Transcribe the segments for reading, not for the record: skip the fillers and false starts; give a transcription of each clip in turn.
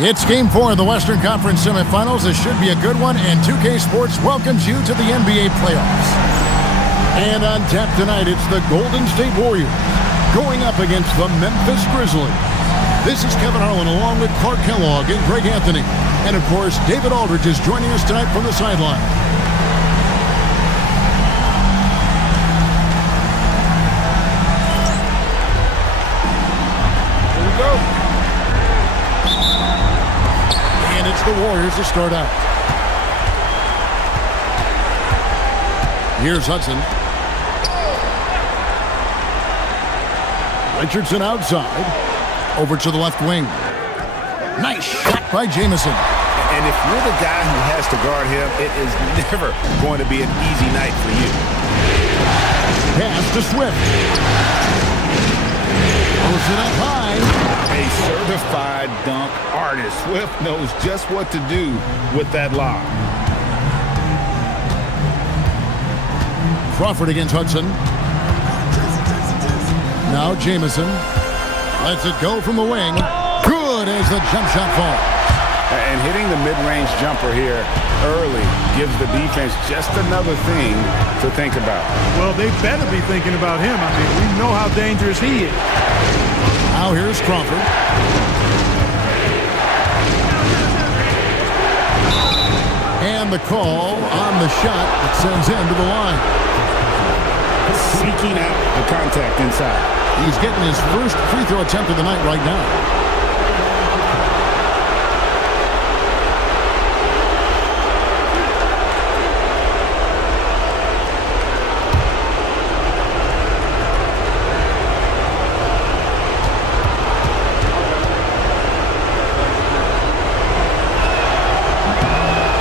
It's Game 4 of the Western Conference Semifinals. This should be a good one, and 2K Sports welcomes you to the NBA playoffs. And on tap tonight, it's the Golden State Warriors going up against the Memphis Grizzlies. This is Kevin Harlan along with Clark Kellogg and Greg Anthony. And, of course, David Aldridge is joining us tonight from the sideline. Here we go. And it's the Warriors to start out. Here's Hudson. Richardson outside. Over to the left wing. Nice shot by Jamison. And if you're the guy who has to guard him, it is never going to be an easy night for you. Pass to Swift. Throws it up high. A certified dunk artist. Swift knows just what to do with that lob. Crawford against Hudson. Now Jamison lets it go from the wing. Good as the jump shot falls. And hitting the mid-range jumper here early gives the defense just another thing to think about. Well, they better be thinking about him. I mean, we know how dangerous he is. Now here's Crawford. And the call on the shot that sends him to the line. Seeking out the contact inside. He's getting his first free throw attempt of the night right now.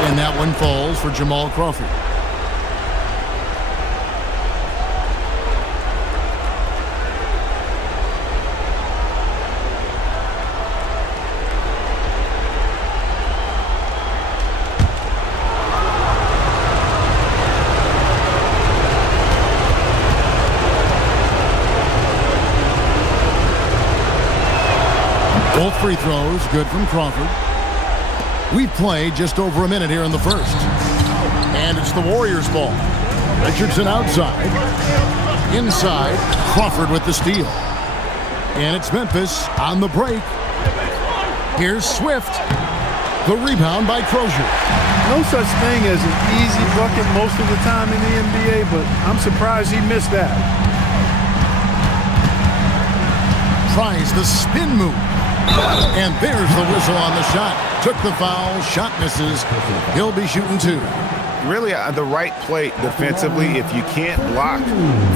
And that one falls for Jamal Crawford. Both free throws good from Crawford. We've played just over a minute here in the first. And it's the Warriors' ball. Richardson outside. Inside, Crawford with the steal. And it's Memphis on the break. Here's Swift. The rebound by Crozier. No such thing as an easy bucket most of the time in the NBA, but I'm surprised he missed that. Tries the spin move. And there's the whistle on the shot. Took the foul, shot misses. He'll be shooting two. Really the right play defensively. If you can't block,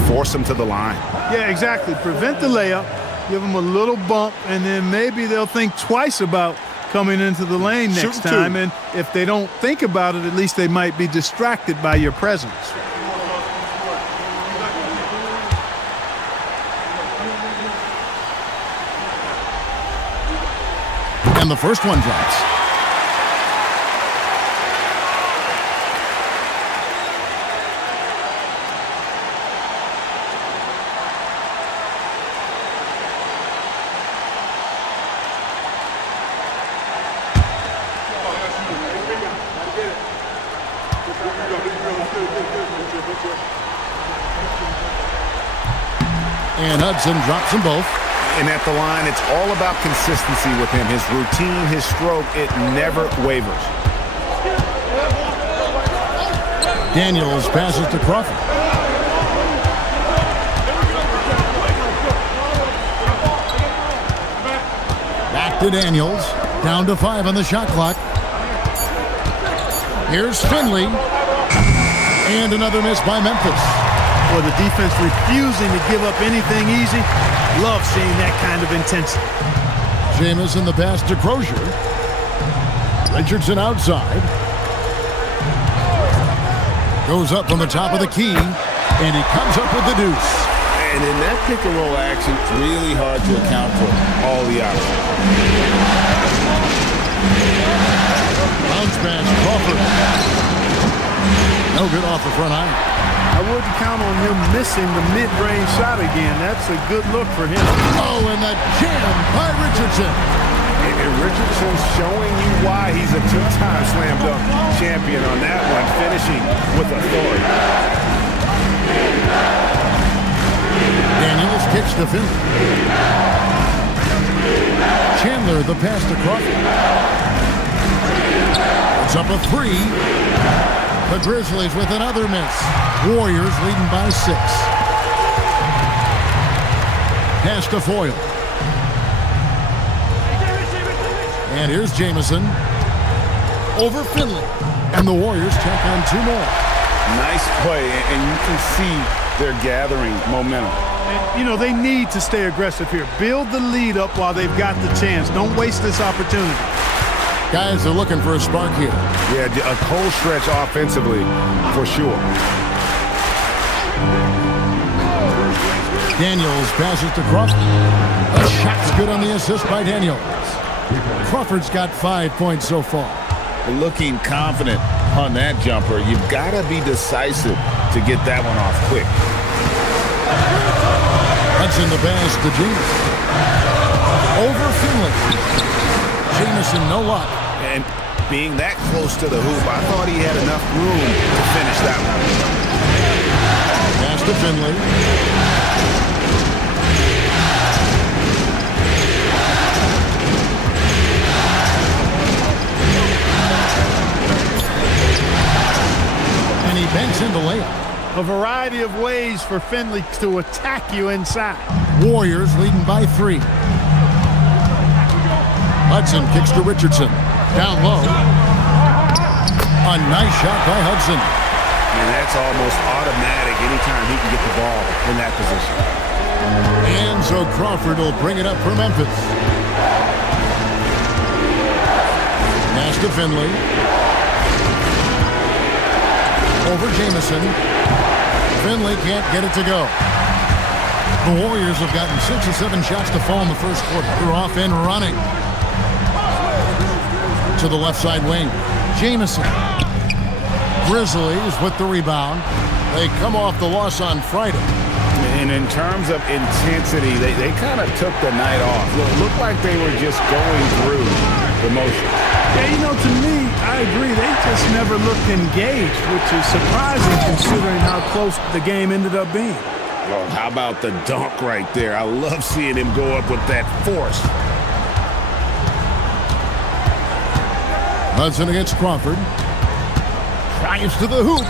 force him to the line. Yeah, exactly. Prevent the layup, give them a little bump, and then maybe they'll think twice about coming into the lane next time. And if they don't think about it, at least they might be distracted by your presence. And the first one drops. And Hudson drops them both. And at the line, it's all about consistency with him. His routine, his stroke, it never wavers. Daniels passes to Crawford. Back to Daniels. Down to 5 on the shot clock. Here's Finley. And another miss by Memphis. Well, the defense refusing to give up anything easy. Love seeing that kind of intensity. Jamison the pass to Crozier. Richardson outside. Goes up from the top of the key. And he comes up with the deuce. And in that pick and roll action, it's really hard to account for all the options. Bounce pass, Crawford. No good off the front iron. I wouldn't count on him missing the mid-range shot again. That's a good look for him. Oh, and the jam by Richardson. And Richardson's showing you why he's a two-time slam dunk champion on that one, finishing with authority. Daniels kicks to Finley. Chandler the pass to Crawford. It's up a three. The Grizzlies with another miss. Warriors leading by 6. Pass to Foyle. And here's Jamison. Over Finley. And the Warriors tack on 2 more. Nice play, and you can see they're gathering momentum. And, you know, they need to stay aggressive here. Build the lead up while they've got the chance. Don't waste this opportunity. Guys are looking for a spark here. Yeah, a cold stretch offensively, for sure. Daniels passes to Crawford. A shot's good on the assist by Daniels. Crawford's got 5 points so far. Looking confident on that jumper. You've got to be decisive to get that one off quick. Hudson the pass to Jamison. Over Finley. Jamison no luck. And being that close to the hoop, I thought he had enough room to finish that one. Pass to Finley. And he banks in the layup. A variety of ways for Finley to attack you inside. Warriors leading by 3. Hudson kicks to Richardson. Down low. A nice shot by Hudson. And that's almost automatic anytime he can get the ball in that position. And so Crawford will bring it up for Memphis. Pass to Finley. Over Jamison. Finley can't get it to go. The Warriors have gotten 6 or 7 shots to fall in the first quarter. They're off and running. To the left side wing. Jamison. Grizzlies with the rebound. They come off the loss on Friday. And in terms of intensity, they kind of took the night off. It looked like they were just going through the motions. Yeah, you know, to me, I agree. They just never looked engaged, which is surprising considering how close the game ended up being. Well, how about the dunk right there? I love seeing him go up with that force. Hudson against Crawford. Drives to the hoop.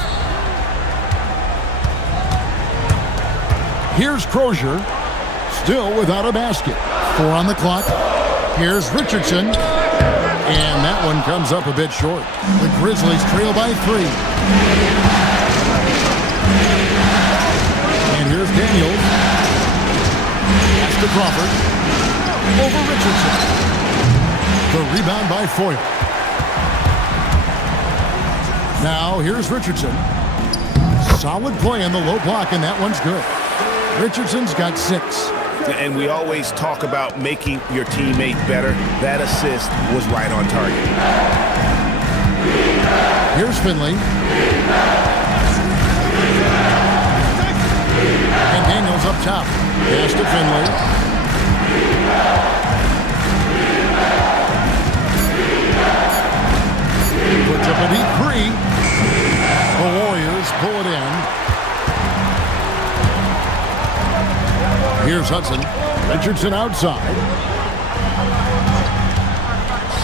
Here's Crozier. Still without a basket. 4 on the clock. Here's Richardson. And that one comes up a bit short. The Grizzlies trail by 3. And here's Daniels. Pass to Crawford. Over Richardson. The rebound by Foyle. Now here's Richardson. Solid play on the low block, and that one's good. Richardson's got 6. And we always talk about making your teammate better. That assist was right on target. Here's Finley. And Daniels up top. Pass to Finley. Puts up a deep 3. The Warriors pull it in. Here's Hudson. Richardson outside.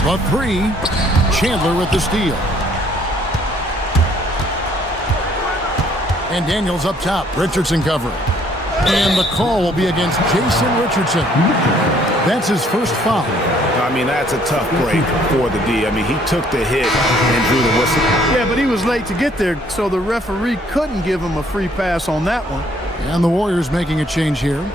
The 3. Chandler with the steal. And Daniels up top. Richardson covering. And the call will be against Jason Richardson. That's his first foul. I mean, that's a tough break for the D. I mean, he took the hit and drew the whistle. Yeah, but he was late to get there, so the referee couldn't give him a free pass on that one. And the Warriors making a change here.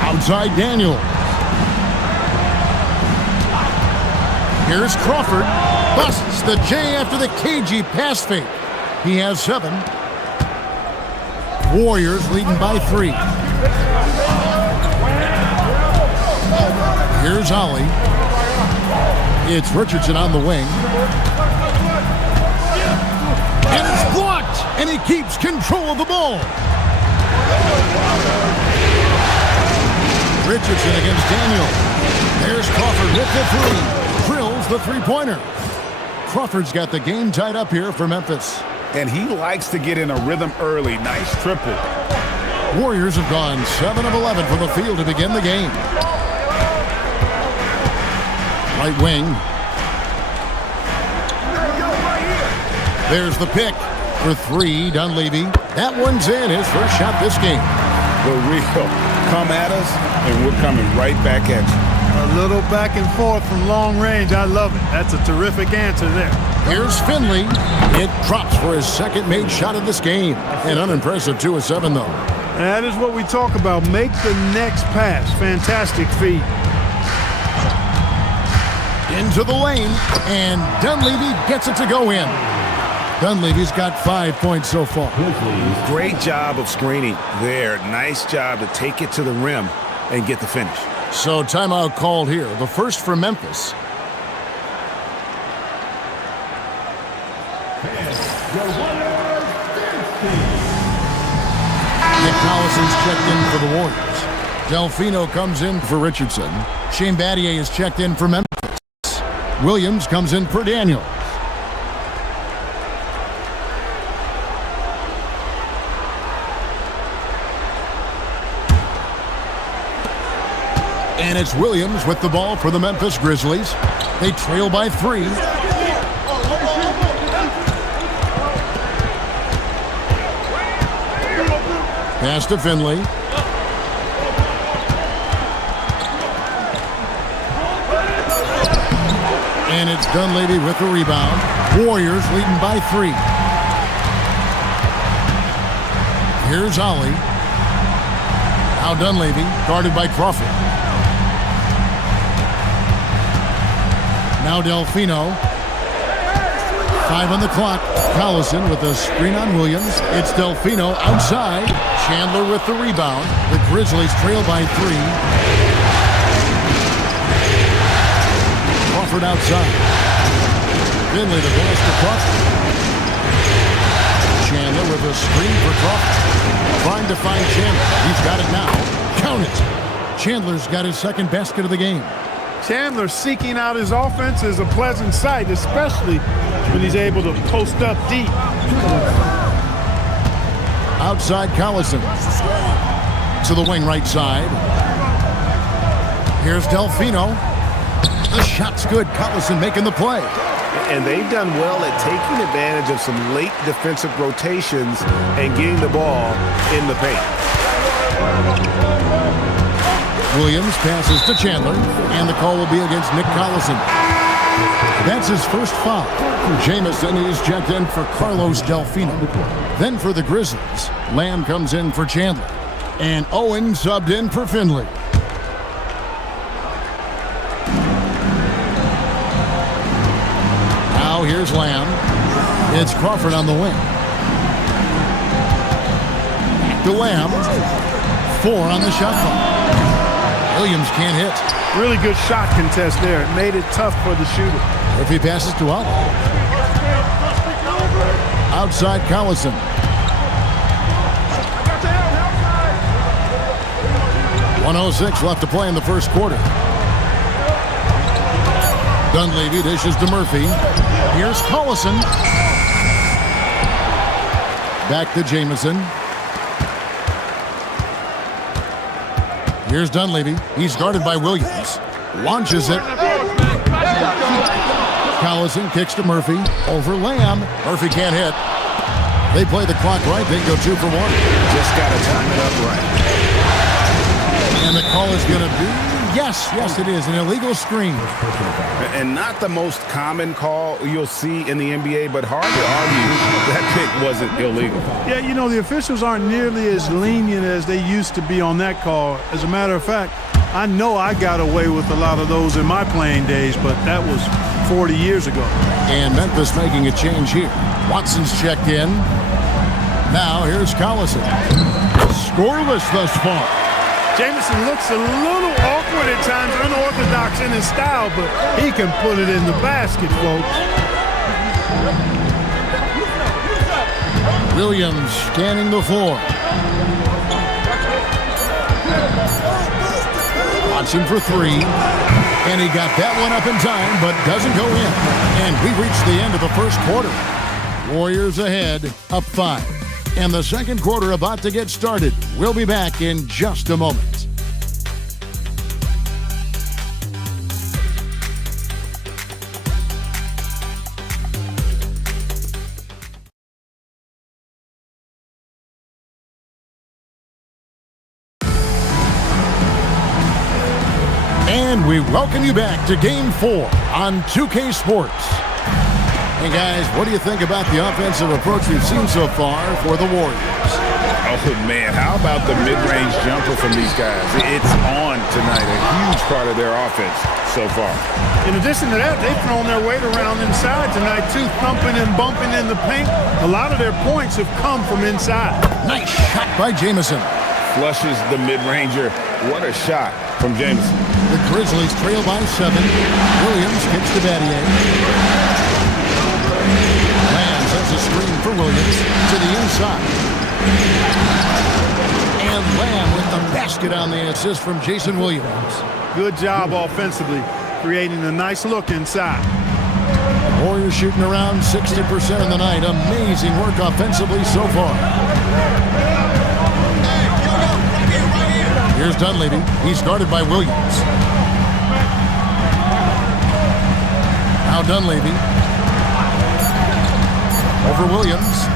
Outside Daniel. Here's Crawford. Busts the J after the cagey pass fake. He has 7. Warriors leading by 3. Here's Ollie. It's Richardson on the wing. And it's and he keeps control of the ball. Richardson against Daniel. There's Crawford with the three. Drills the three-pointer. Crawford's got the game tied up here for Memphis. And he likes to get in a rhythm early. Nice triple. Warriors have gone 7 of 11 from the field to begin the game. Right wing. There's the pick for three, Dunleavy. That one's in, his first shot this game. The real come at us, and we're coming right back at you. A little back and forth from long range. I love it. That's a terrific answer there. Here's Finley. It drops for his second made shot of this game. An unimpressive 2 of 7, though. That is what we talk about. Make the next pass. Fantastic feed. Into the lane, and Dunleavy gets it to go in. Dunleavy's got 5 points so far. Great job of screening there. Nice job to take it to the rim and get the finish. So timeout called here. The first for Memphis. Nick Collison's checked in for the Warriors. Delfino comes in for Richardson. Shane Battier is checked in for Memphis. Williams comes in for Daniel. And it's Williams with the ball for the Memphis Grizzlies. They trail by 3. Pass to Finley. And it's Dunleavy with the rebound. Warriors leading by 3. Here's Ollie. Now Dunleavy guarded by Crawford. Now Delfino. 5 on the clock. Collison with a screen on Williams. It's Delfino outside. Chandler with the rebound. The Grizzlies trail by 3. Crawford outside. Finley the pass to Crawford. Chandler with a screen for Crawford. Trying to find Chandler. He's got it now. Count it. Chandler's got his second basket of the game. Chandler seeking out his offense is a pleasant sight, especially when he's able to post up deep. Outside Collison. To the wing right side. Here's Delfino. The shot's good. Collison making the play. And they've done well at taking advantage of some late defensive rotations and getting the ball in the paint. Williams passes to Chandler, and the call will be against Nick Collison. That's his first foul. Jamison is checked in for Carlos Delfino. Then for the Grizzlies, Lamb comes in for Chandler. And Owen subbed in for Finley. Now here's Lamb. It's Crawford on the wing. Back to Lamb. 4 on the shot clock. Williams can't hit. Really good shot contest there. It made it tough for the shooter. If he passes to Ollie. Outside Collison. .106 left to play in the first quarter. Dunleavy dishes to Murphy. Here's Collison. Back to Jamison. Here's Dunleavy. He's guarded by Williams. Launches it. Collison kicks to Murphy. Over Lamb. Murphy can't hit. They play the clock right. They go 2 for 1. Just got to time it up right. And the call is going to be, yes, it is, an illegal screen. And not the most common call you'll see in the NBA, but hard to argue that pick wasn't illegal. Yeah, you know, the officials aren't nearly as lenient as they used to be on that call. As a matter of fact, I know I got away with a lot of those in my playing days, but that was 40 years ago. And Memphis making a change here. Watson's checked in. Now here's Collison. Scoreless thus far. Jamison looks a little awkward at times, unorthodox in his style, but he can put it in the basket, folks. Williams scanning the floor. Watson for three. And he got that one up in time, but doesn't go in. And we reached the end of the first quarter. Warriors ahead, up 5. And the second quarter about to get started. We'll be back in just a moment. And we welcome you back to Game 4 on 2K Sports. Hey guys, what do you think about the offensive approach we've seen so far for the Warriors? Oh man, how about the mid-range jumper from these guys? It's on tonight, a huge part of their offense so far. In addition to that, they've thrown their weight around inside tonight too, thumping and bumping in the paint. A lot of their points have come from inside. Nice shot by Jamison. Flushes the mid-ranger. What a shot from Jamison. The Grizzlies trail by 7. Williams kicks to Battier. Lamb sets a screen for Williams to the inside. And Lamb with the basket on the assist from Jason Williams. Good job offensively, creating a nice look inside. Warriors shooting around 60% of the night. Amazing work offensively so far. Here's Dunleavy. He's guarded by Williams. Now Dunleavy. Over Williams.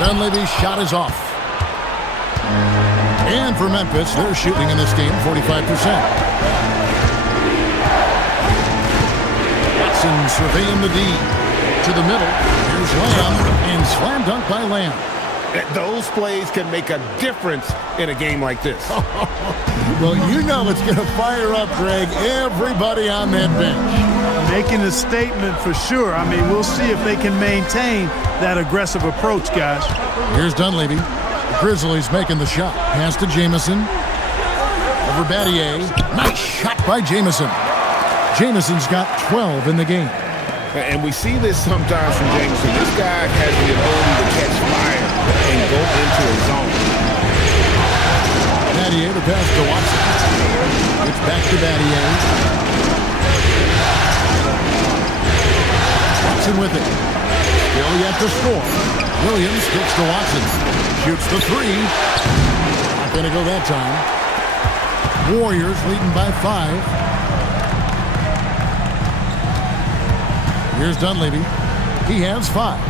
Dunleavy's shot is off. And for Memphis, they're shooting in this game 45%. Watson surveying the D. To the middle. Here's Lamb. And slam dunk by Lamb. Those plays can make a difference in a game like this. Well, you know it's going to fire up, Greg, everybody on that bench. Making a statement for sure. I mean, we'll see if they can maintain that aggressive approach, guys. Here's Dunleavy. The Grizzlies making the shot. Pass to Jamison. Over Battier. Nice shot by Jamison. Jamison's got 12 in the game. And we see this sometimes from Jamison. This guy has the ability to catch fire and go into a zone. Battier to pass to Watson. It's back to Battier. Watson with it. Still yet to score. Williams kicks to Watson. Shoots the three. Not going to go that time. Warriors leading by 5. Here's Dunleavy. He has 5.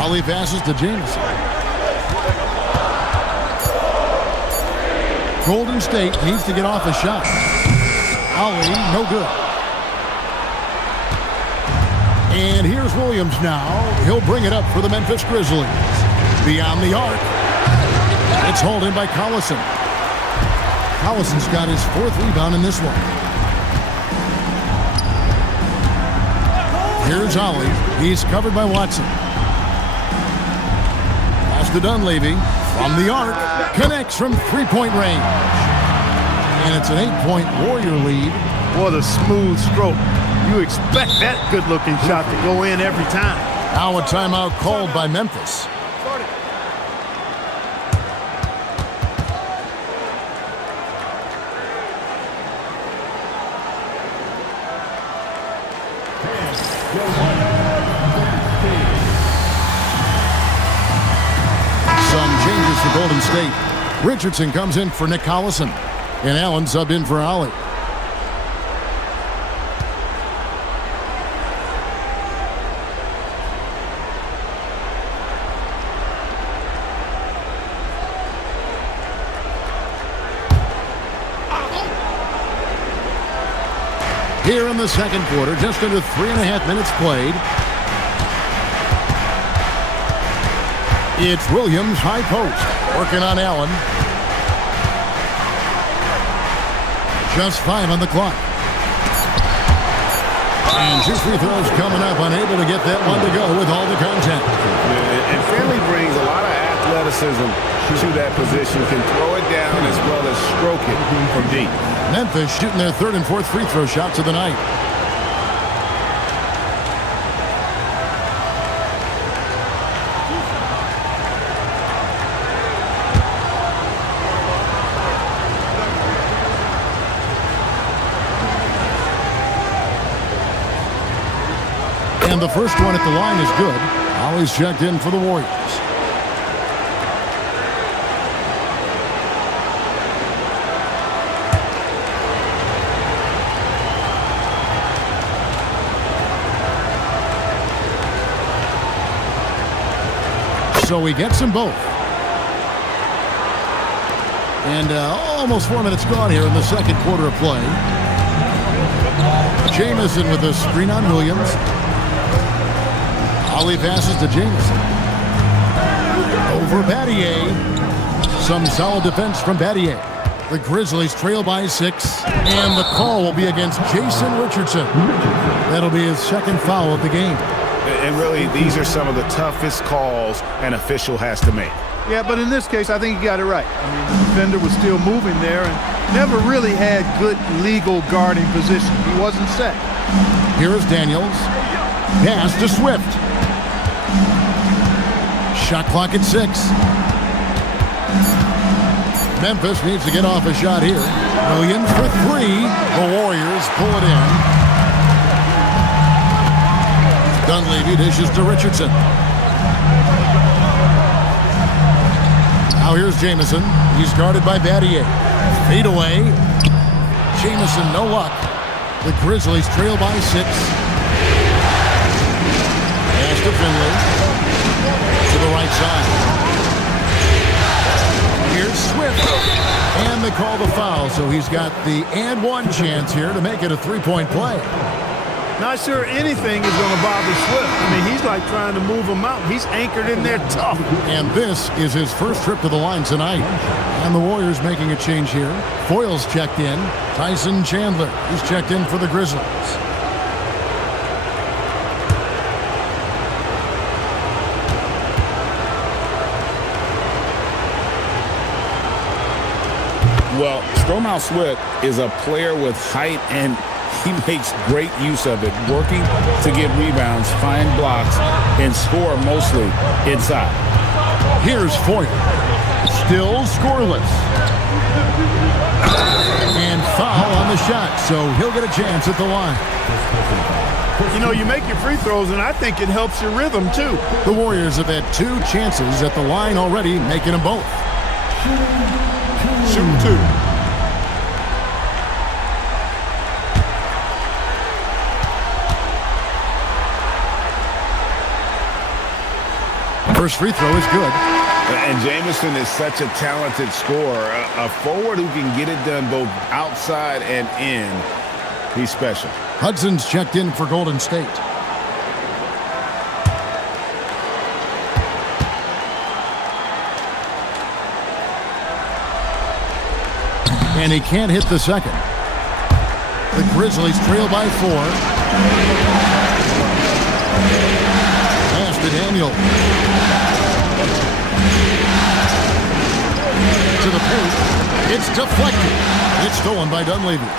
Ollie passes to Jamison. Golden State needs to get off a shot. Ollie, no good. And here's Williams now. He'll bring it up for the Memphis Grizzlies. Beyond the arc. It's hauled in by Collison. Collison's got his 4th rebound in this one. Here's Ollie. He's covered by Watson. Pass to Dunleavy. From the arc. Connects from 3-point range. And it's an 8-point Warrior lead. What a smooth stroke. You expect that good-looking shot to go in every time. Now a timeout called by Memphis. Golden State. Richardson comes in for Nick Collison. And Allen subbed in for Ollie. Here in the second quarter, just under 3.5 minutes played. It's Williams, high post, working on Allen. Just 5 on the clock. And 2 free throws coming up, unable to get that one to go with all the contact. And Finley brings a lot of athleticism to that position, can throw it down as well as stroke it from deep. Memphis shooting their 3rd and 4th free throw shots of the night. the first one at the line is good. Always checked in for the Warriors. So he gets them both. And almost 4 minutes gone here in the second quarter of play. Jamison with a screen on Williams. Ollie passes to Jamison. Over Battier. Some solid defense from Battier. The Grizzlies trail by 6. And the call will be against Jason Richardson. That'll be his second foul of the game. And really, these are some of the toughest calls an official has to make. Yeah, but in this case, I think he got it right. I mean, the defender was still moving there and never really had good legal guarding position. He wasn't set. Here is Daniels. Pass to Swift. Shot clock at 6. Memphis needs to get off a shot here. Williams for 3. The Warriors pull it in. Dunleavy dishes to Richardson. Now here's Jamison. He's guarded by Battier. Fade away. Jamison, no luck. The Grizzlies trail by 6. Pass to Finley. To the right side. Here's Swift. And they call the foul, so he's got the and one chance here to make it a three-point play. Not sure anything is going to bother Swift. I mean, he's like trying to move him out. He's anchored in there tough. And this is his first trip to the line tonight. And the Warriors making a change here. Foyle's checked in. Tyson Chandler, he's checked in for the Grizzlies. Well, Stromile Swift is a player with height, and he makes great use of it, working to get rebounds, find blocks, and score mostly inside. Here's Foyle. Still scoreless. And foul on the shot, so he'll get a chance at the line. You know, you make your free throws, and I think it helps your rhythm, too. The Warriors have had 2 chances at the line already, making them both. Shoot 2. First free throw is good. And Jamison is such a talented scorer, a forward who can get it done both outside and in. He's special. Hudson's checked in for Golden State. And he can't hit the second. The Grizzlies trail by 4. Pass to Daniel. To the paint. It's deflected. It's stolen by Dunleavy.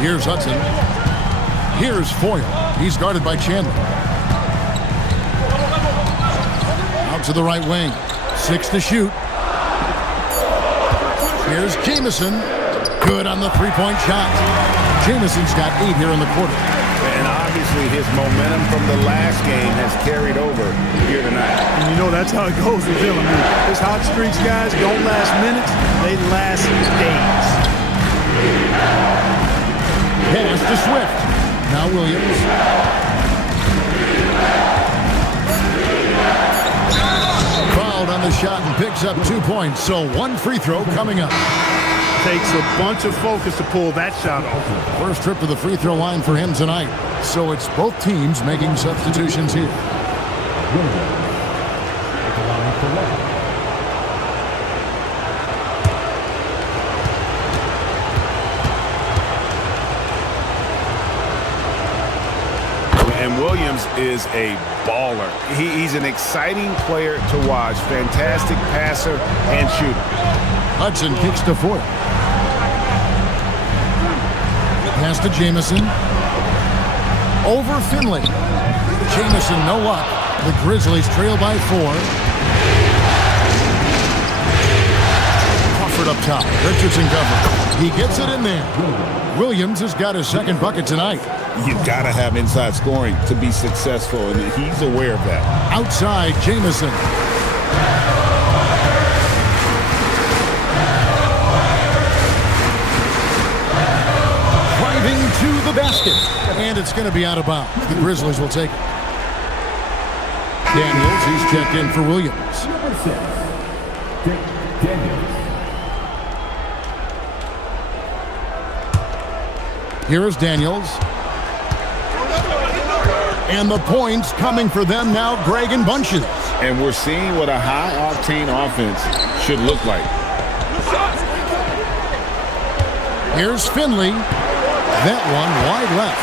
Here's Hudson. Here's Foyle. He's guarded by Chandler. Out to the right wing. 6 to shoot. Here's Jamison. Good on the three-point shot. Jamison's got 8 here in the quarter. And obviously his momentum from the last game has carried over here tonight. And you know that's how it goes with him. I mean, his hot streaks, guys, don't last minutes. They last days. Pass to Swift. Now Williams. Fouled on the shot and picks up 2 points. So 1 free throw coming up. Takes a bunch of focus to pull that shot off. First trip to the free throw line for him tonight. So it's both teams making substitutions here. And Williams is a baller. He's an exciting player to watch. Fantastic passer and shooter. Hudson kicks to Foyle. Pass to Jamison. Over Finley. Jamison, no luck. The Grizzlies trail by 4. Crawford up top. Richardson covered. He gets it in there. Williams has got his second bucket tonight. You've got to have inside scoring to be successful, and he's aware of that. Outside, Jamison. Driving to the basket. And it's going to be out of bounds. The Grizzlies will take it. Daniels, he's checked in for Williams. Number 6, Daniels. Here is Daniels. And the points coming for them now, Greg in bunches. And we're seeing what a high-octane offense should look like. Here's Finley. That one wide left.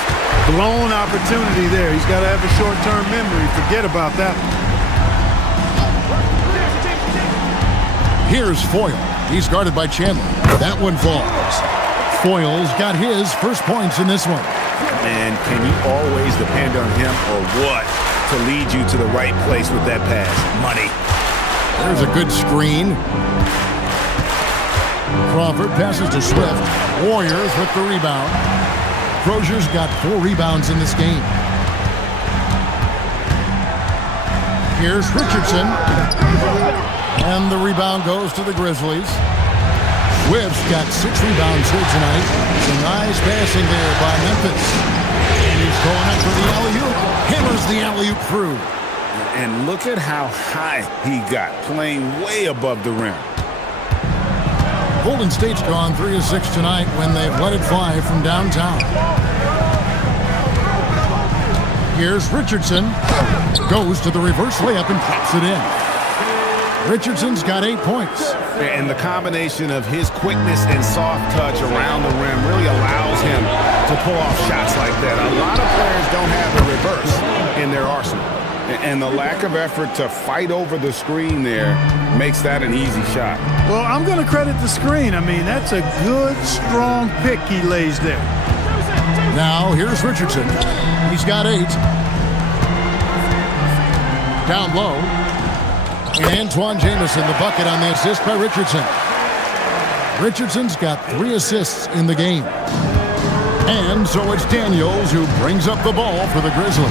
Blown opportunity there. He's got to have a short-term memory. Forget about that one. Here's Foyle. He's guarded by Chandler. That one falls. Foyle's got his first points in this one. And can you always depend on him or what to lead you to the right place with that pass? Money. There's a good screen. Crawford passes to Swift. Warriors with the rebound. Crozier's got 4 rebounds in this game. Here's Richardson. And the rebound goes to the Grizzlies. Swift's got 6 rebounds here tonight. Some nice passing there by Memphis. And he's going up for the alley-oop. Hammers the alley-oop through. And look at how high he got, playing way above the rim. Golden State's gone 3 of 6 tonight when they've let it fly from downtown. Here's Richardson. Goes to the reverse layup and drops it in. Richardson's got 8 points. And the combination of his quickness and soft touch around the rim really allows him to pull off shots like that. A lot of players don't have the reverse in their arsenal. And the lack of effort to fight over the screen there makes that an easy shot. Well, I'm going to credit the screen. I mean, that's a good, strong pick he lays there. Now, here's Richardson. He's got 8. Down low. And Antoine Jamison, the bucket on the assist by Richardson. Richardson's got 3 assists in the game. And so it's Daniels who brings up the ball for the Grizzlies.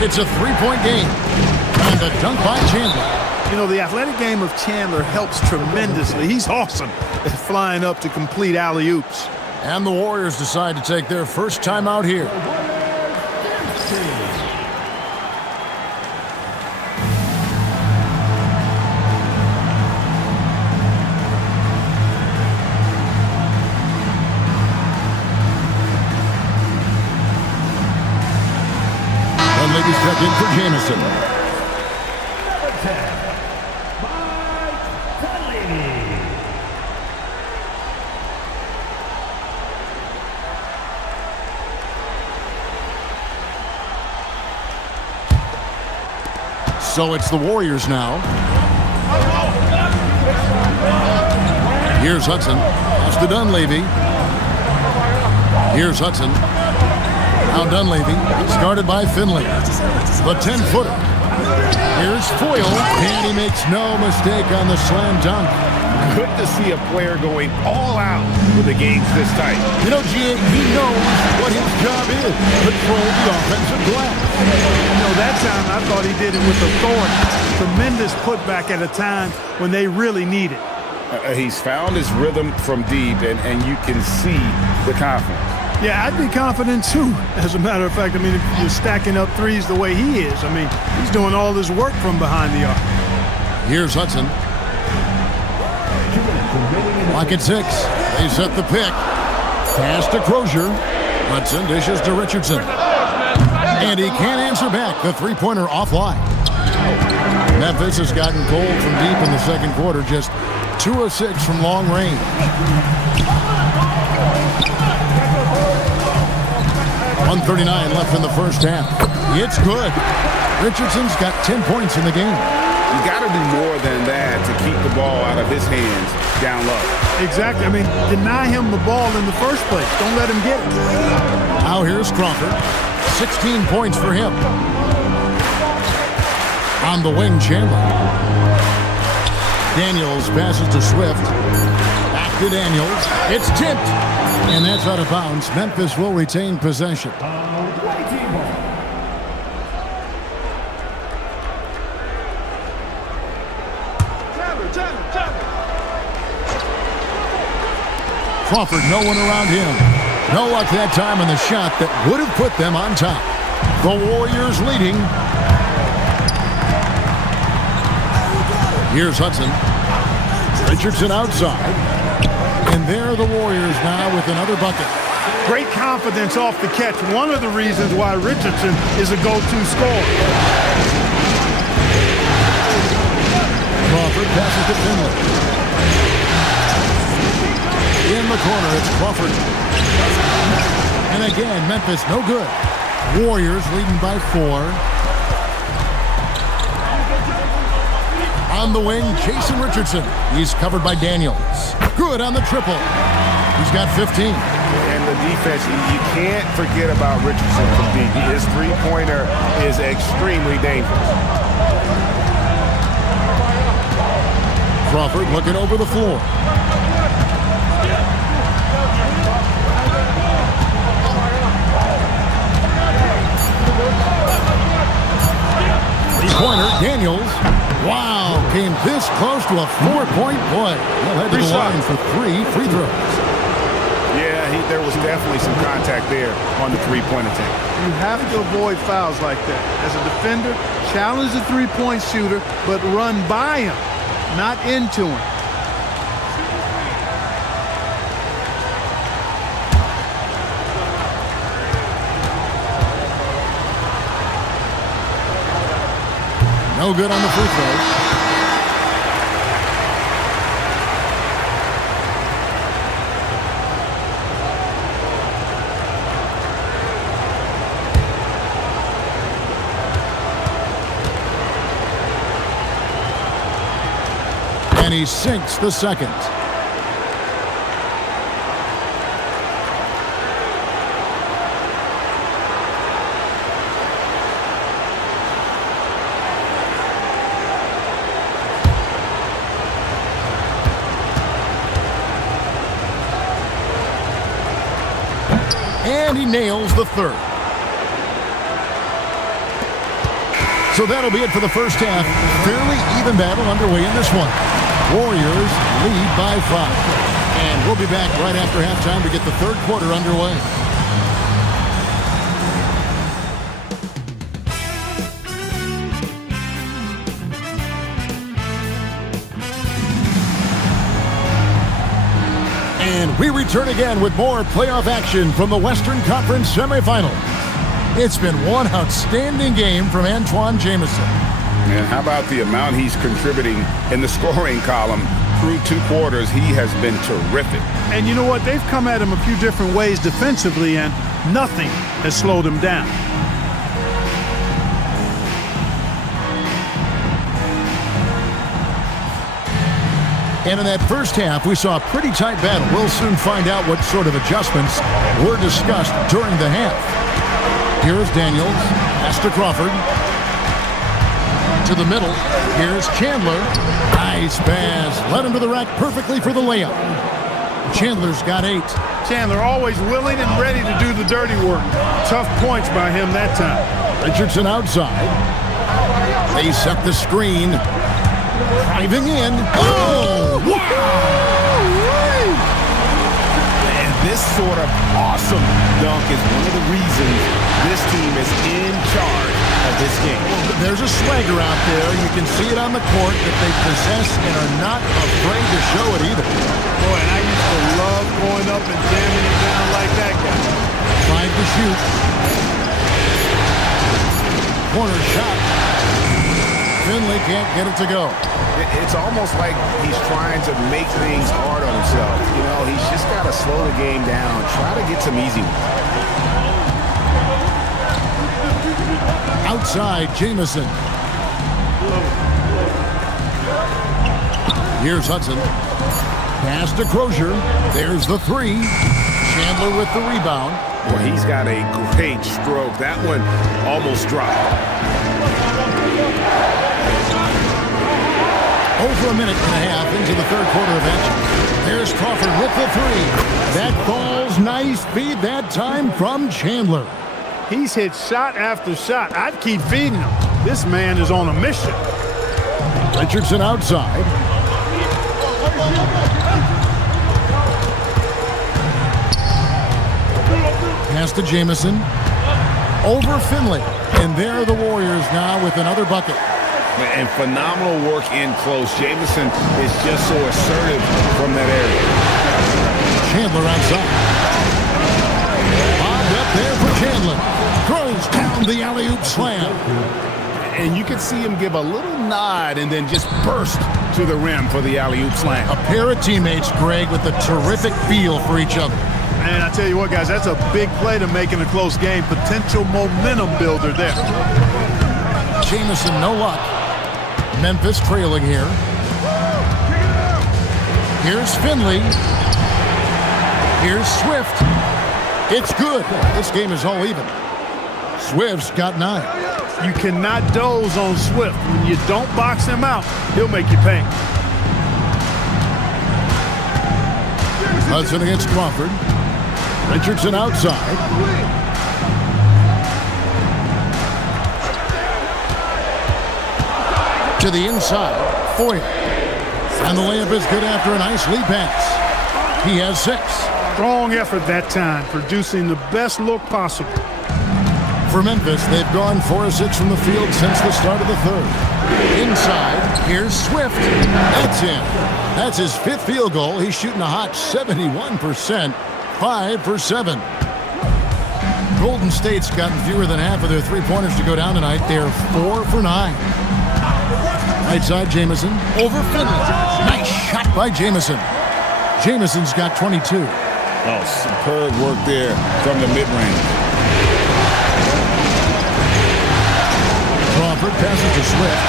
It's a 3-point game. And a dunk by Chandler. You know, the athletic game of Chandler helps tremendously. He's awesome at flying up to complete alley-oops. And the Warriors decide to take their first time out here. Ladies check in for Jamison. Number 10, Mike Conley. So it's the Warriors now. Here's Hudson. Pass to Dunleavy. Here's Hudson. Now Dunleavy, started by Finley. The 10-footer. Here's Foyle, and he makes no mistake on the slam dunk. Good to see a player going all out with the games this tight. You know, G.A., he knows what his job is. Control the offensive glass. You know, that time I thought he did it with authority. Tremendous putback at a time when they really need it. He's found his rhythm from deep, and you can see the confidence. Yeah, I'd be confident too. As a matter of fact, I mean, if you're stacking up threes the way he is, I mean, he's doing all this work from behind the arc. Here's Hudson. Lock at 6. They set the pick. Pass to Crozier. Hudson dishes to Richardson. And he can't answer back. The three-pointer offline. Memphis has gotten cold from deep in the second quarter. Just 2 of 6 from long range. 1:39 left in the first half. It's good. Richardson's got 10 points in the game. You got to do more than that to keep the ball out of his hands down low. Exactly. I mean, deny him the ball in the first place. Don't let him get it. Now here's Crawford. 16 points for him. On the wing, Chandler. Daniels passes to Swift. Back To Daniels. It's tipped. And that's out of bounds. Memphis will retain possession. Waiting ball. Crawford, no one around him. No luck that time on the shot that would have put them on top. The Warriors leading. Here's Hudson. Richardson outside. And there are the Warriors now with another bucket. Great confidence off the catch. One of the reasons why Richardson is a go-to scorer. Crawford passes to Finley. In the corner, it's Crawford. And again, Memphis no good. Warriors leading by 4. On the wing, Jason Richardson. He's covered by Daniels. Good on the triple. He's got 15. And the defense, you can't forget about Richardson from deep. His three-pointer is extremely dangerous. Crawford looking over the floor. Three-pointer, Daniels. Wow, came this close to a 4-point play. He'll head to the line for 3 free throws. Yeah, there was definitely some contact there on the three-point attempt. You have to avoid fouls like that. As a defender, challenge the three-point shooter, but run by him, not into him. No good on the free throw. And he sinks the second. And he nails the third. So that'll be it for the first half. Fairly even battle underway in this one. Warriors lead by 5. And we'll be back right after halftime to get the third quarter underway. And we return again with more playoff action from the Western Conference Semifinal. It's been one outstanding game from Antoine Jamison. And how about the amount he's contributing in the scoring column? Through 2 quarters, he has been terrific. And you know what? They've come at him a few different ways defensively, and nothing has slowed him down. And in that first half, we saw a pretty tight battle. We'll soon find out what sort of adjustments were discussed during the half. Here's Daniels. Pass to Crawford. To the middle. Here's Chandler. Nice pass. Led him to the rack perfectly for the layup. Chandler's got 8. Chandler always willing and ready to do the dirty work. Tough points by him that time. Richardson outside. They set the screen. Driving in. Oh, wow! And this sort of awesome dunk is one of the reasons this team is in charge of this game. There's a swagger out there. You can see it on the court that they possess and are not afraid to show it either. Boy, and I used to love going up and jamming it down like that guy. 5 to shoot. Corner shot. Finley can't get it to go. It's almost like he's trying to make things hard on himself. You know, he's just got to slow the game down, try to get some easy ones. Outside, Jamison. Here's Hudson. Pass to Crozier. There's the 3. Chandler with the rebound. Well, he's got a great stroke. That one almost dropped. Over a minute and a half into the third quarter of action. There's Crawford with the three. That falls nice feed that time from Chandler. He's hit shot after shot. I'd keep feeding him. This man is on a mission. Richardson outside. Pass to Jamison. Over Finley. And there are the Warriors now with another bucket. And phenomenal work in close. Jamison is just so assertive from that area. Chandler outside. Bobbed up there for Chandler. Throws down the alley-oop slam. And you can see him give a little nod and then just burst to the rim for the alley-oop slam. A pair of teammates, Greg, with a terrific feel for each other. And I tell you what, guys, that's a big play to make in a close game. Potential momentum builder there. Jamison, no luck. Memphis trailing here. Here's Finley. Here's Swift. It's good. This game is all even. Swift's got 9. You cannot doze on Swift. When you don't box him out, he'll make you pay. Hudson against Crawford. Richardson outside. To the inside. Foyer. And the layup is good after a nice lead pass. He has 6. Strong effort that time, producing the best look possible. For Memphis, they've gone 4 of 6 from the field since the start of the third. Inside, here's Swift. That's in. That's his 5th field goal. He's shooting a hot 71%, 5 for 7. Golden State's gotten fewer than half of their three-pointers to go down tonight. They're 4 for 9. Right side, Jamison. Over Finley. Nice shot by Jamison. Jamison's got 22. Oh, superb work there from the mid-range. Crawford passes to Swift.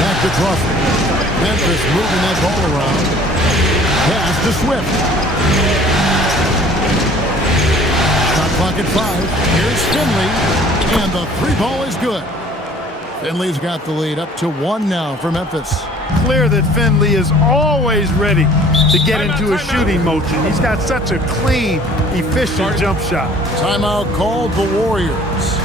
Back to Crawford. Memphis moving that ball around. Pass to Swift. Shot clock at 5. Here's Finley. And the 3-ball is good. Finley's got the lead up to 1 now for Memphis. Clear that Finley is always ready to get into a shooting motion. He's got such a clean, efficient jump shot. Timeout called the Warriors.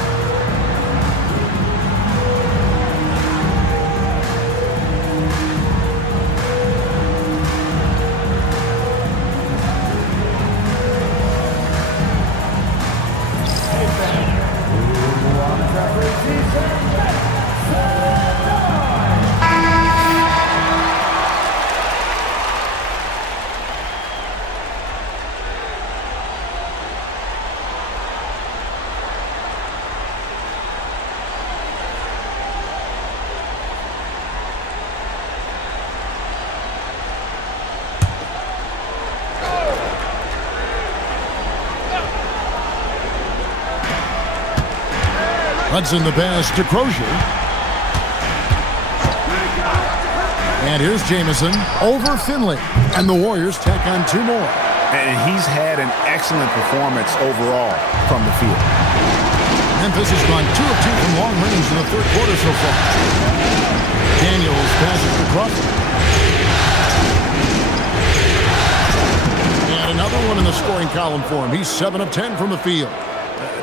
Hudson the pass to Crozier. And here's Jamison over Finley. And the Warriors tack on 2 more. And he's had an excellent performance overall from the field. Memphis has gone 2 of 2 from long range in the third quarter so far. Daniels passes to Crawford. And another one in the scoring column for him. He's 7 of 10 from the field.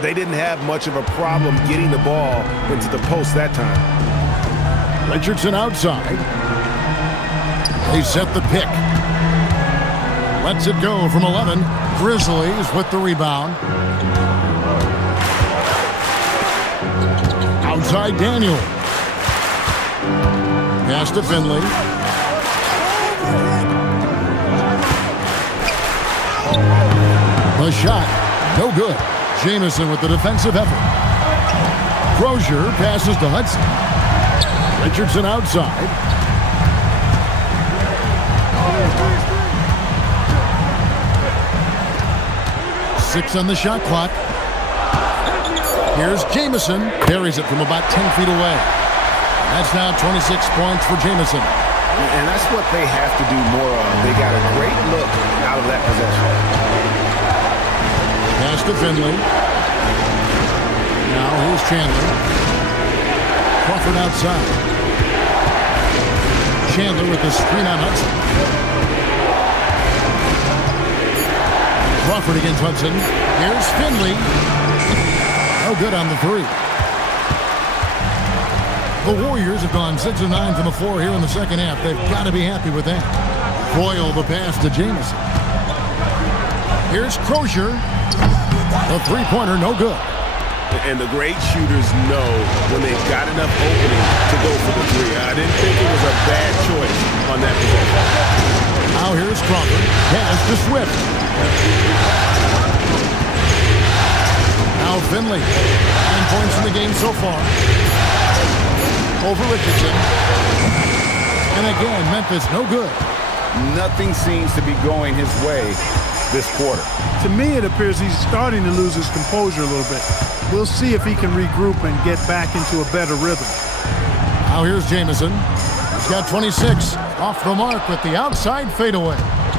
They didn't have much of a problem getting the ball into the post that time. Richardson outside. They set the pick. Lets it go from 11. Grizzlies with the rebound. Outside Daniel. Pass to Finley. The shot. No good. Jamison with the defensive effort. Crozier passes to Hudson. Richardson outside. Six on the shot clock. Here's Jamison. Carries it from about 10 feet away. That's now 26 points for Jamison. And that's what they have to do more of. They got a great look out of that possession. Pass to Finley. Now here's Chandler. Crawford outside. Chandler with the screen on Hudson. Crawford against Hudson. Here's Finley. No good on the three. The Warriors have gone 6 of 9 from the floor here in the second half. They've got to be happy with that. Foyle the pass to Jamison. Here's Crozier. The three-pointer, no good. And the great shooters know when they've got enough opening to go for the three. I didn't think it was a bad choice on that possession. Now here's Crawford. Pass to Swift. Now Finley. 9 points in the game so far. Over Richardson. And again, Memphis, no good. Nothing seems to be going his way this quarter. To me, it appears he's starting to lose his composure a little bit. We'll see if he can regroup and get back into a better rhythm. Now here's Jamison. He's got 26. Off the mark with the outside fadeaway.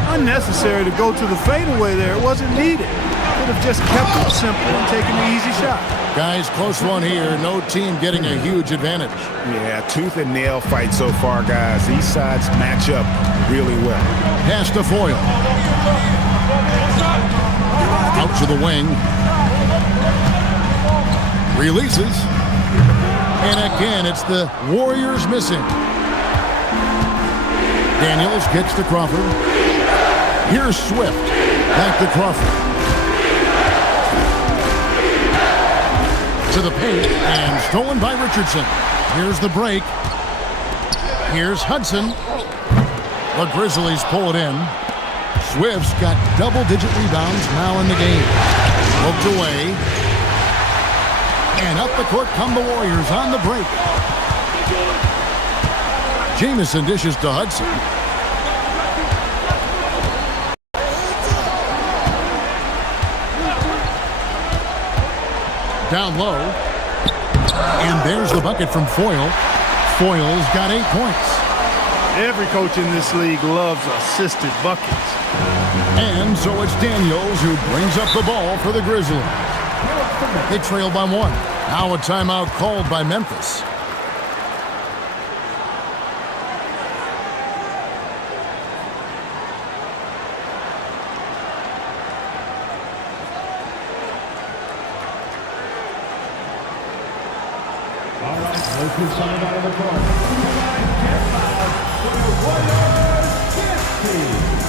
Unnecessary to go to the fadeaway there. It wasn't needed. Could have just kept it simple and taken the easy shot. Guys, close one here. No team getting a huge advantage. Yeah, tooth and nail fight so far, guys. These sides match up really well. Pass to Foyle. Out to the wing. Releases. And again, it's the Warriors missing. Daniels gets to Crawford. Here's Swift. Back to Crawford. To the paint, and stolen by Richardson. Here's the break. Here's Hudson. The Grizzlies pull it in. Swift's got double-digit rebounds now in the game. Poked away. And up the court come the Warriors on the break. Jamison dishes to Hudson. Down low. And there's the bucket from Foyle. Foyle's got 8 points. Every coach in this league loves assisted buckets. And so it's Daniels who brings up the ball for the Grizzlies. They trail by 1. Now a timeout called by Memphis. All right, let's get signed out of the court. Get fouled for the Warriors, Gibbs.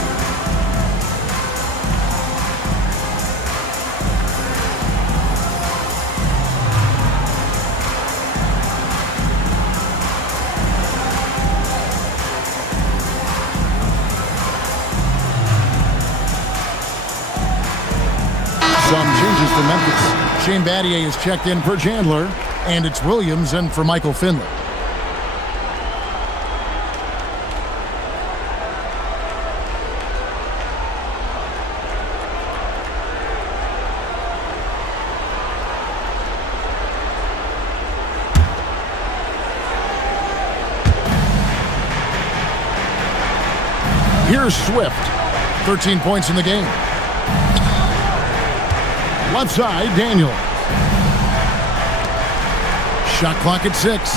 Some changes for Memphis. Shane Battier is checked in for Chandler, and it's Williams in for Michael Finley. Here's Swift. 13 points in the game. Left side, Daniel. Shot clock at 6.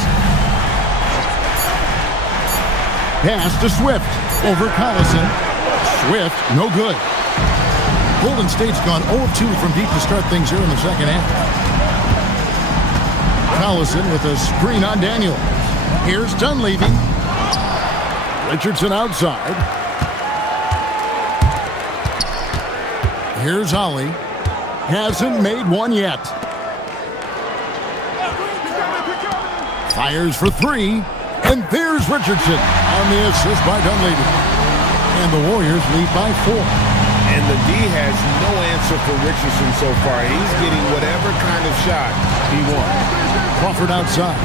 Pass to Swift. Over Collison. Swift, no good. Golden State's gone 0 of 2 from deep to start things here in the second half. Collison with a screen on Daniel. Here's Dunleavy. Richardson outside. Here's Ollie. Hasn't made one yet. Fires for 3. And there's Richardson on the assist by Dunleavy. And the Warriors lead by 4. And the D has no answer for Richardson so far. He's getting whatever kind of shot he wants. Crawford outside.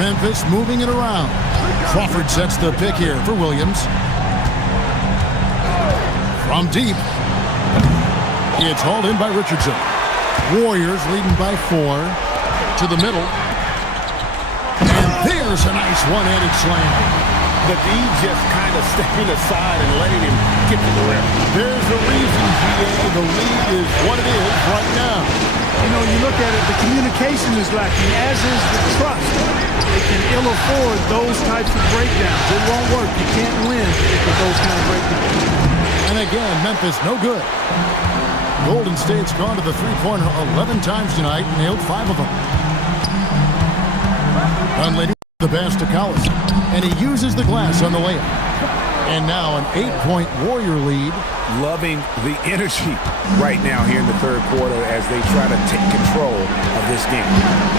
Memphis moving it around. Crawford sets the pick here for Williams. From deep. It's hauled in by Richardson. Warriors leading by 4. To the middle. And there's a nice one-handed slam. The D just kind of stepping aside and letting him get to the rim. There's a reason, GA. The lead is what it is right now. You know, you look at it, the communication is lacking, as is the trust. They can ill afford those types of breakdowns. It won't work. You can't win with those kind of breakdowns. And again, Memphis no good. Golden State's gone to the three-pointer 11 times tonight and nailed 5 of them. Dunleavy the pass to Collison, and he uses the glass on the layup. And now an 8-point Warrior lead. Loving the energy right now here in the third quarter as they try to take control of this game.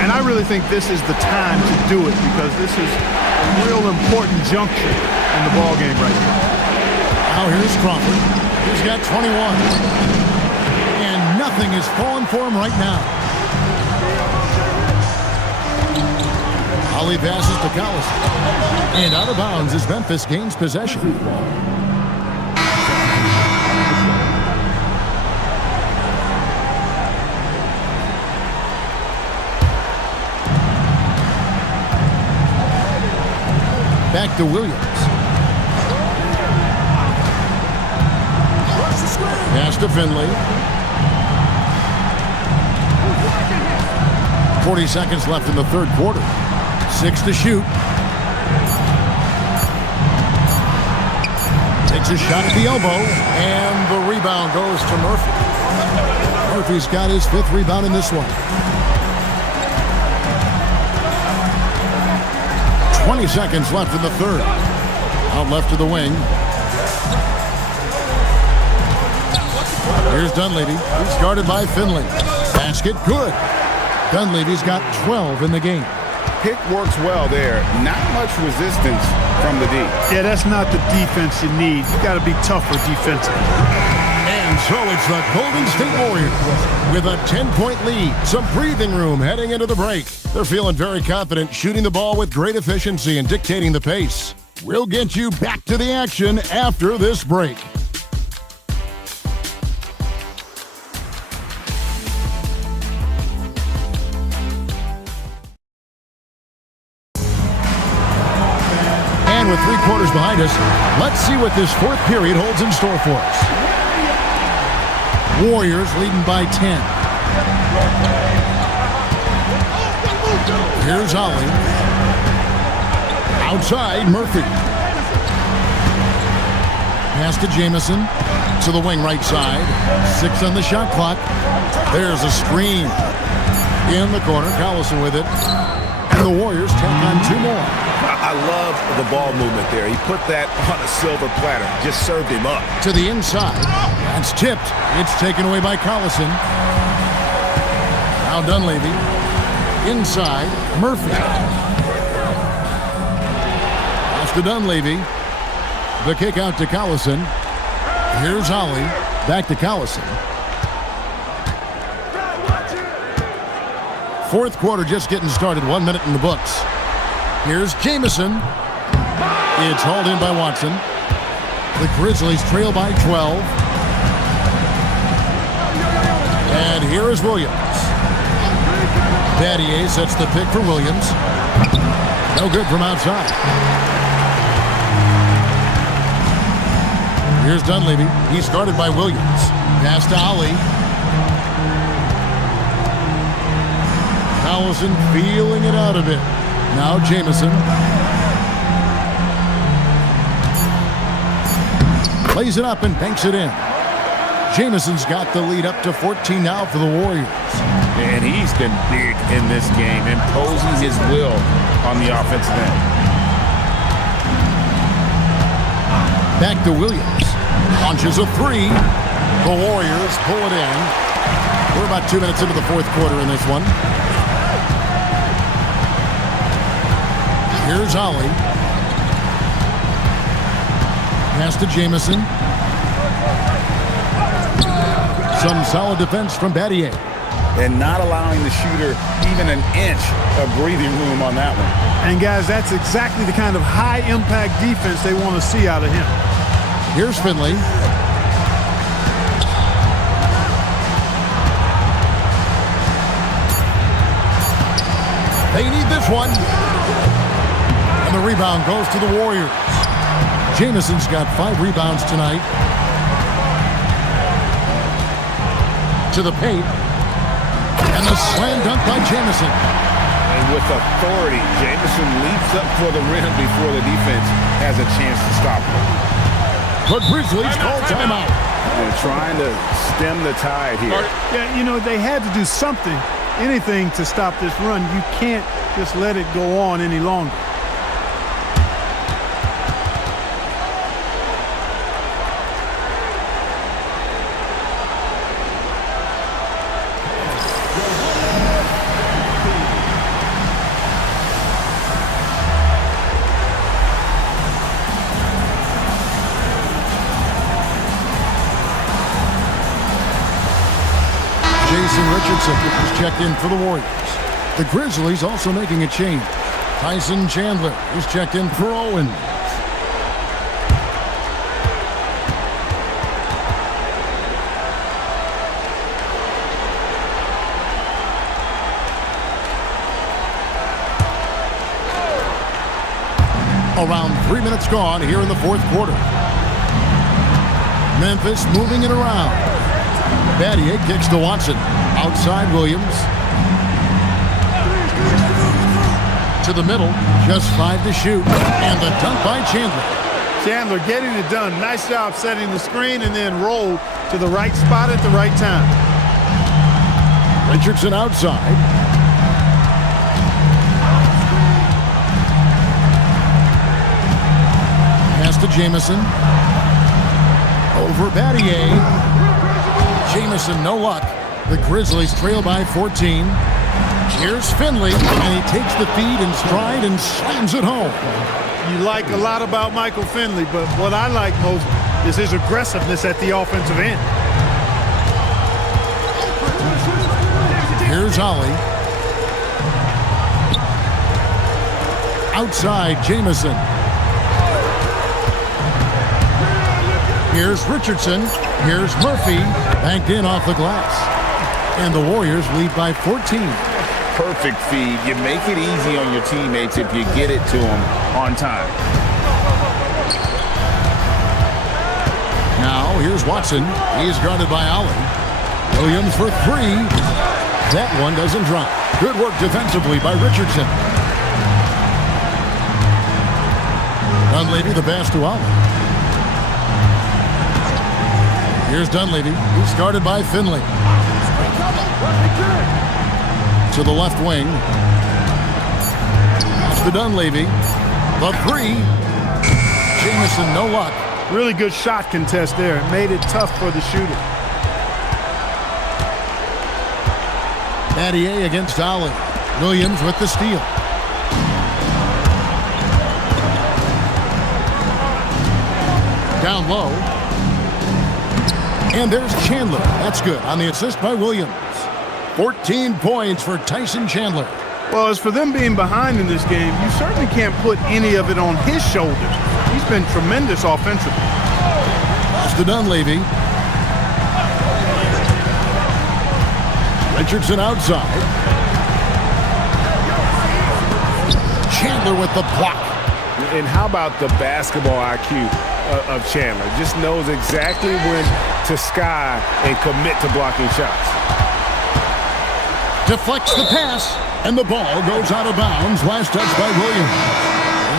And I really think this is the time to do it because this is a real important juncture in the ball game right now. Now here's Crawford. He's got 21. And nothing is falling for him right now. Ali passes to Collison. And out of bounds as Memphis gains possession. Back to Williams. Pass to Finley. 40 seconds left in the third quarter. 6 to shoot. Takes a shot at the elbow, and the rebound goes to Murphy. Murphy's got his 5th rebound in this one. 20 seconds left in the third. Out left to the wing. Here's Dunleavy. He's guarded by Finley. Basket good. Dunleavy's got 12 in the game. Pick works well there. Not much resistance from the D. Yeah, that's not the defense you need. You got to be tougher defensively. And so it's the Golden State Warriors with a 10-point lead. Some breathing room heading into the break. They're feeling very confident, shooting the ball with great efficiency and dictating the pace. We'll get you back to the action after this break. And with 3 quarters behind us, let's see what this fourth period holds in store for us. Warriors leading by 10. Here's Ollie. Outside, Murphy. Pass to Jamison. To the wing right side. 6 on the shot clock. There's a screen. In the corner, Collison with it. And the Warriors tack on 2 more. I love the ball movement there. He put that on a silver platter. Just served him up. To the inside. That's tipped. It's taken away by Collison. Now Dunleavy. Inside, Murphy. Pass to Dunleavy. The kick out to Collison. Here's Ollie. Back to Collison. Fourth quarter just getting started. 1 minute in the books. Here's Jamison. It's hauled in by Watson. The Grizzlies trail by 12. And here is Williams. Battier sets the pick for Williams. No good from outside. Here's Dunleavy. He's guarded by Williams. Pass to Ollie. Collison feeling it out a bit. Now Jamison. Plays it up and banks it in. Jamison's got the lead up to 14 now for the Warriors. And he's been big in this game, imposing his will on the offensive end. Back to Williams. Launches a 3. The Warriors pull it in. We're about 2 minutes into the fourth quarter in this one. Here's Ollie. Pass to Jamison. Some solid defense from Battier. And not allowing the shooter even an inch of breathing room on that one. And guys, that's exactly the kind of high-impact defense they want to see out of him. Here's Finley. They need this one. And the rebound goes to the Warriors. Jamison's got 5 rebounds tonight. To the paint. And the slam dunk by Jamison. And with authority, Jamison leaps up for the rim before the defense has a chance to stop him. The Grizzlies call timeout. And trying to stem the tide here. Yeah, you know, they had to do something, anything to stop this run. You can't just let it go on any longer. Richardson is checked in for the Warriors. The Grizzlies also making a change. Tyson Chandler is checked in for Owens. Around 3 minutes gone here in the fourth quarter. Memphis moving it around. Battier kicks to Watson. Outside Williams. To the middle. Just 5 to shoot. And the dunk by Chandler. Chandler getting it done. Nice job setting the screen and then roll to the right spot at the right time. Richardson outside. Pass to Jamison. Over Battier. Jamison, no luck. The Grizzlies trail by 14. Here's Finley, and he takes the feed in stride and slams it home. You like a lot about Michael Finley, but what I like most is his aggressiveness at the offensive end. Here's Ollie. Outside, Jamison. Here's Richardson. Here's Murphy. Banked in off the glass. And the Warriors lead by 14. Perfect feed. You make it easy on your teammates if you get it to them on time. Now, here's Watson. He is guarded by Ollie. Williams for 3. That one doesn't drop. Good work defensively by Richardson. Dunleavy the pass to Ollie. Here's Dunleavy. He's guarded by Finley. To the left wing. Off to Dunleavy. The 3. Jamison, no luck. Really good shot contest there. It made it tough for the shooter. Battier against Ollie. Williams with the steal. Down low. And there's Chandler. That's good on the assist by Williams. 14 points for Tyson Chandler. Well, as for them being behind in this game, you certainly can't put any of it on his shoulders. He's been tremendous offensively. Pass to Dunleavy. Richardson outside. Chandler with the block. And how about the basketball IQ of Chandler? Just knows exactly when to sky and commit to blocking shots. Deflects the pass, and the ball goes out of bounds. Last touch by Williams.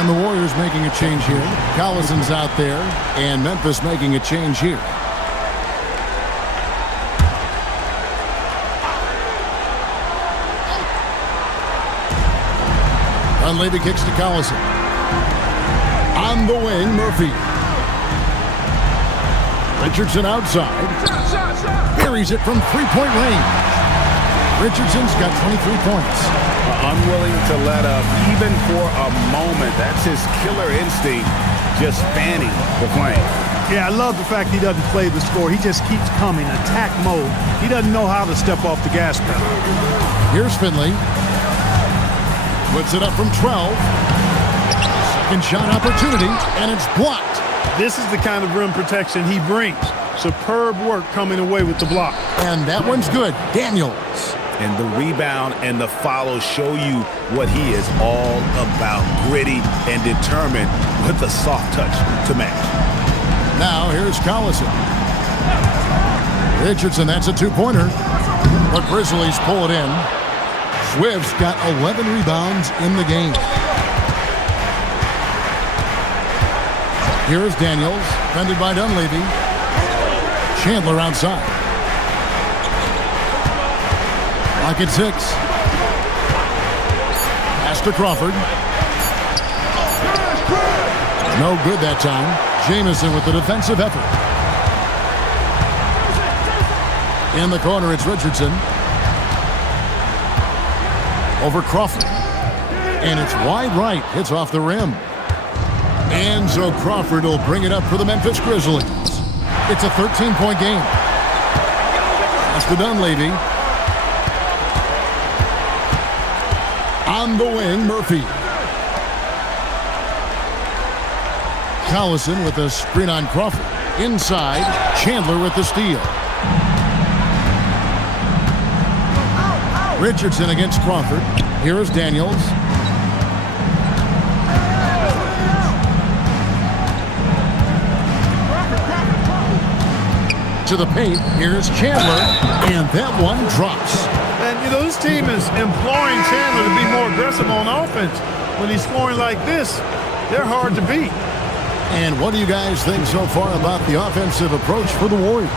And the Warriors making a change here. Collison's out there, and Memphis making a change here. Dunleavy kicks to Collison. On the wing, Murphy. Richardson outside. Buries it from three-point range. Richardson's got 23 points. Unwilling to let up, even for a moment. That's his killer instinct, just fanning the flame. Yeah, I love the fact he doesn't play the score. He just keeps coming, attack mode. He doesn't know how to step off the gas pedal. Here's Finley. Puts it up from 12. Second shot opportunity, and it's blocked. This is the kind of rim protection he brings. Superb work coming away with the block. And that one's good. Daniels. And the rebound and the follow show you what he is all about. Gritty and determined with a soft touch to match. Now here's Collison. Richardson, that's a two-pointer. The Grizzlies pull it in. Swift's got 11 rebounds in the game. Here's Daniels, defended by Dunleavy. Chandler outside. Lock at 6. Pass to Crawford. No good that time. Jamison with the defensive effort. In the corner, it's Richardson. Over Crawford. And it's wide right. Hits off the rim. And so Crawford will bring it up for the Memphis Grizzlies. It's a 13-point game. That's to Dunleavy. On the wing, Murphy. Collison with a screen on Crawford. Inside, Chandler with the steal. Richardson against Crawford. Here is Daniels. To the paint. Here's Chandler. And that one drops. And, you know, this team is imploring Chandler to be more aggressive on offense. When he's scoring like this, they're hard to beat. And what do you guys think so far about the offensive approach for the Warriors?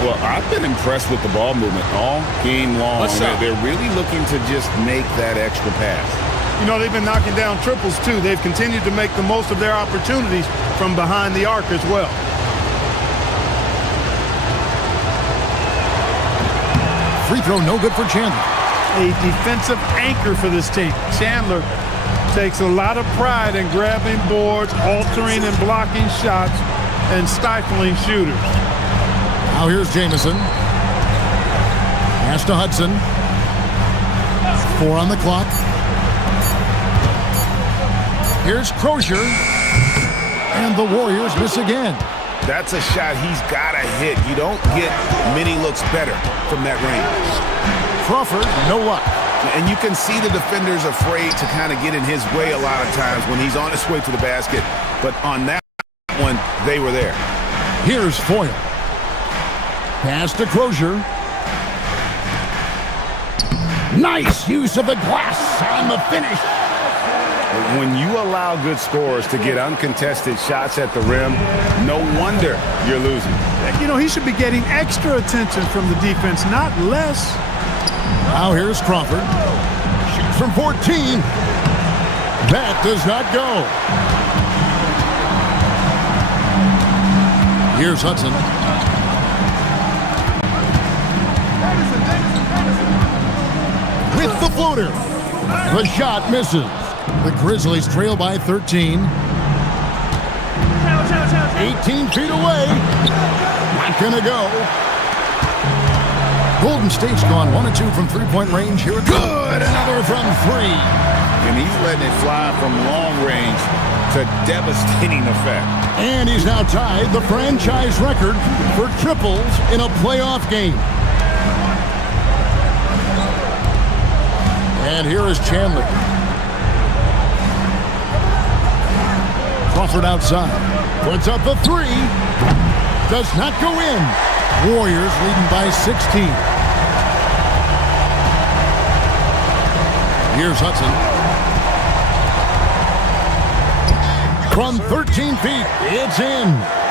Well, I've been impressed with the ball movement all game long. They're really looking to just make that extra pass. You know, they've been knocking down triples, too. They've continued to make the most of their opportunities from behind the arc as well. Free throw no good for Chandler. A defensive anchor for this team. Chandler takes a lot of pride in grabbing boards, altering and blocking shots, and stifling shooters. Now here's Jamison. Pass to Hudson. 4 on the clock. Here's Crozier. And the Warriors miss again. That's a shot he's got to hit. You don't get many looks better from that range. Crawford, no luck. And you can see the defenders afraid to kind of get in his way a lot of times when he's on his way to the basket. But on that one, they were there. Here's Foyle. Pass to Crozier. Nice use of the glass on the finish. When you allow good scorers to get uncontested shots at the rim, no wonder you're losing. You know, he should be getting extra attention from the defense, not less. Now here's Crawford. Shoots from 14. That does not go. Here's Hudson. With the floater. The shot misses. The Grizzlies trail by 13. 18 feet away. Not gonna go. Golden State's gone 1 of 2 from three-point range. Here it goes. Good. Another from 3. And he's letting it fly from long range to devastating effect. And he's now tied the franchise record for triples in a playoff game. And here is Chandler. Crawford outside. Puts up a 3. Does not go in. Warriors leading by 16. Here's Hudson. From 13 feet, it's in.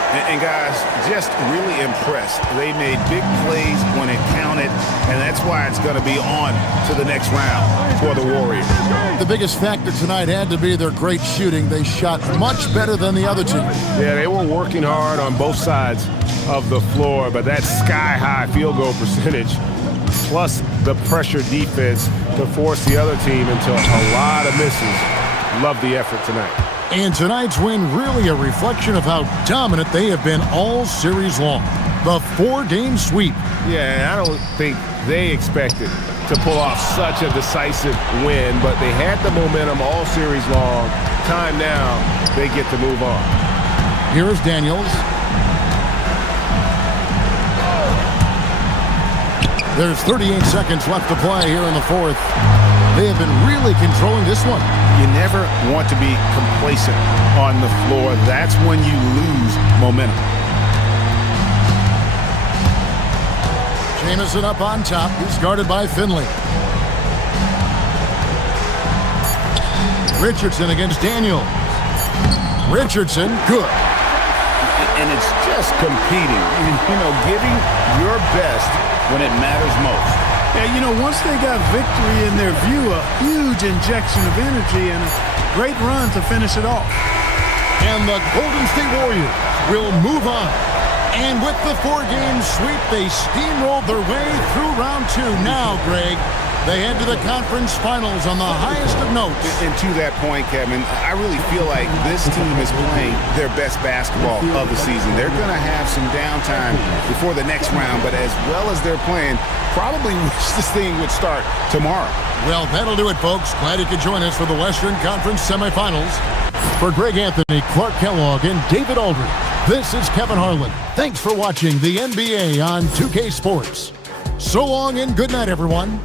And guys, just really impressed. They made big plays when it counted, and that's why it's going to be on to the next round for the Warriors. The biggest factor tonight had to be their great shooting. They shot much better than the other team. Yeah, they were working hard on both sides of the floor, but that sky-high field goal percentage plus the pressure defense to force the other team into a lot of misses. Love the effort tonight. And tonight's win really a reflection of how dominant they have been all series long. The 4-game sweep. Yeah, and I don't think they expected to pull off such a decisive win, but they had the momentum all series long. Time now, they get to move on. Here's Daniels. There's 38 seconds left to play here in the fourth. They have been really controlling this one. You never want to be complacent on the floor. That's when you lose momentum. Jamison up on top. He's guarded by Finley. Richardson against Daniels. Richardson, good. and it's just competing, giving your best when it matters most. Yeah, once they got victory in their view, a huge injection of energy and a great run to finish it off. And the Golden State Warriors will move on. And with the 4-game sweep, they steamrolled their way through round 2. Now, Greg, they head to the conference finals on the highest of notes. And to that point, Kevin, I really feel like this team is playing their best basketball of the season. They're going to have some downtime before the next round, but as well as they're playing, probably wish this thing would start tomorrow. Well, that'll do it, folks. Glad you could join us for the Western Conference semifinals. For Greg Anthony, Clark Kellogg, and David Aldridge, this is Kevin Harlan. Thanks for watching the NBA on 2K Sports. So long and good night, everyone.